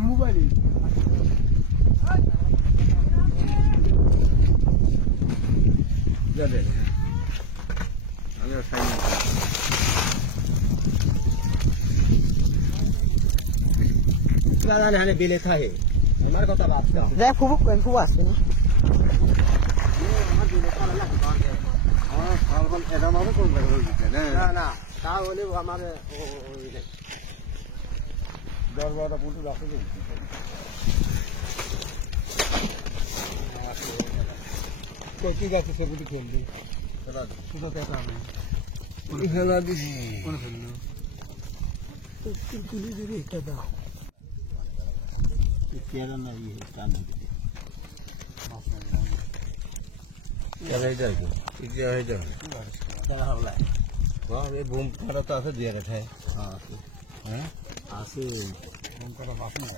mobile बिले था हमारे को तब आपका খুব আসবে না ना ना তাহলে আমার দরবারটা পুরো রাখতে কি গাছে সেগুলি খেলবে সেটা দেখা নেই খেলা দিছি কোনে ফেললো তুলি দিবি এটা দাও কেন না ইয়ে কাম चला इधर को इधर इधर चला हवला वाह ये बूम करा तो ऐसे दिया रहता है हां हैं आसे बूम करा बाप ने